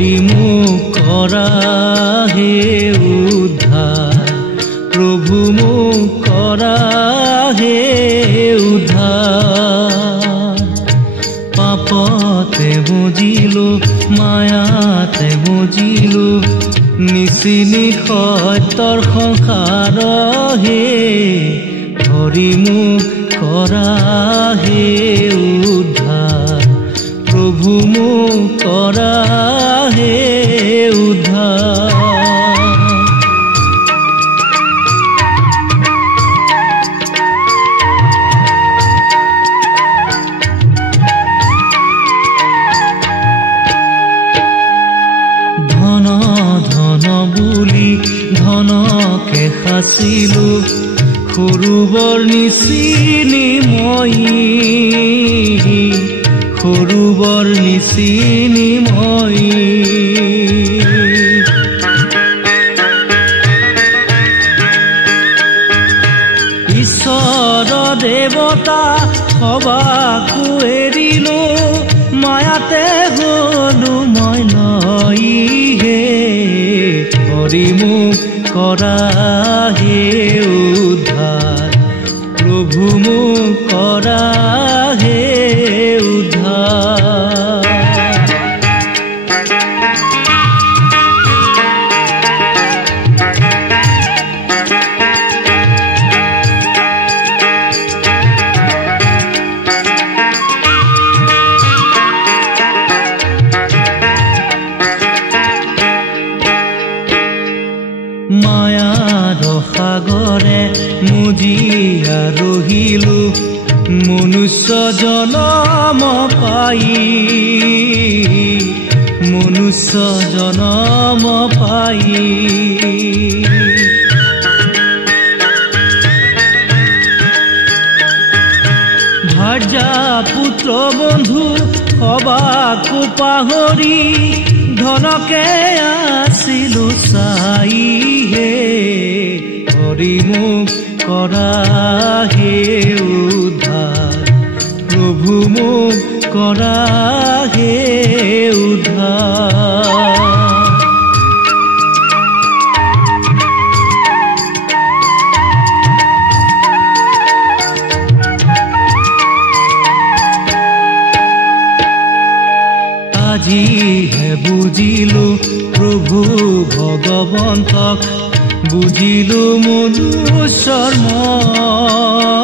হৰি মোক কৰা হে উদ্ধাৰ, প্ৰভু মোক কৰা হে উদ্ধাৰ। পাপতে বুজিলো, মায়াতে বুজিলো, নিচিনি সত্যৰ সংসাৰ হে, হৰি মোক কৰা হে উদ্ধাৰ, প্ৰভু মোক কৰা হে উদ্ধাৰ। ধন ধন বুলি ধনকে সাচিলো, সৰুবৰ নিচিনি মই, সৰুবৰ নিচিনি মই। ঈশ্বৰ দেৱতা সবাকো এৰিলো, মায়াতে হলো মই লই হে, হৰি মোক কৰা হে উদ্ধাৰ, প্ৰভু মোক কৰা হে উদ্ধাৰ। মায়াৰ সাগৰে মুজিয়া ৰহিলো, মনুষ্য জনম পাই, মনুষ্য জনম পাই। ভাৰ্যা পুত্ৰ বন্ধু সবাকো পাহৰি, ধনকে আছিলো চাই হে, হৰি মোক কৰা হে উদ্ধাৰ, প্ৰভু মোক কৰা হে উদ্ধাৰ। আজিহে বুজিলো প্ৰভু ভগৱন্তক, বুজিলো মনুষ্যৰ মন,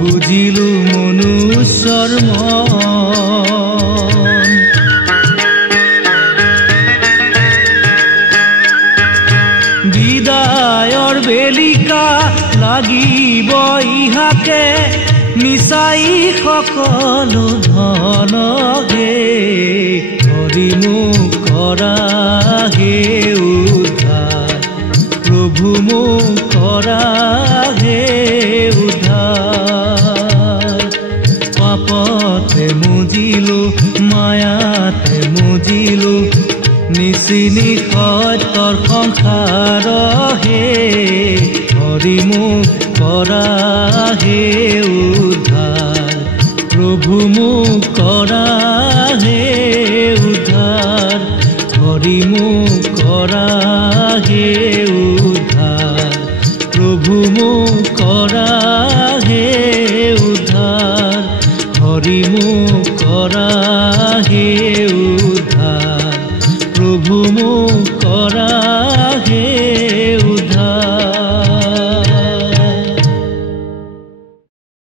বুজিলো মনুষ্যৰ মন। বিদায়ৰ বেলিকা লাগিব ইহাকে, মিছাই সকলো ধন হে, হৰি মোক কৰা হে উদ্ধাৰ, প্ৰভু মোক কৰা হে উদ্ধাৰ। পাপতে মুজিলো, মায়াতে মুজিলো, নিচিনি সত্যৰ সংসাৰ হে, হৰি মোক কৰা হে উদ্ধাৰ, প্ৰভু মোক কৰা হে উদ্ধাৰ, হৰি মোক কৰা হে উদ্ধাৰ, প্ৰভু মোক কৰা হে উদ্ধাৰ, হৰি মোক কৰা হে উদ্ধাৰ, প্ৰভু মোক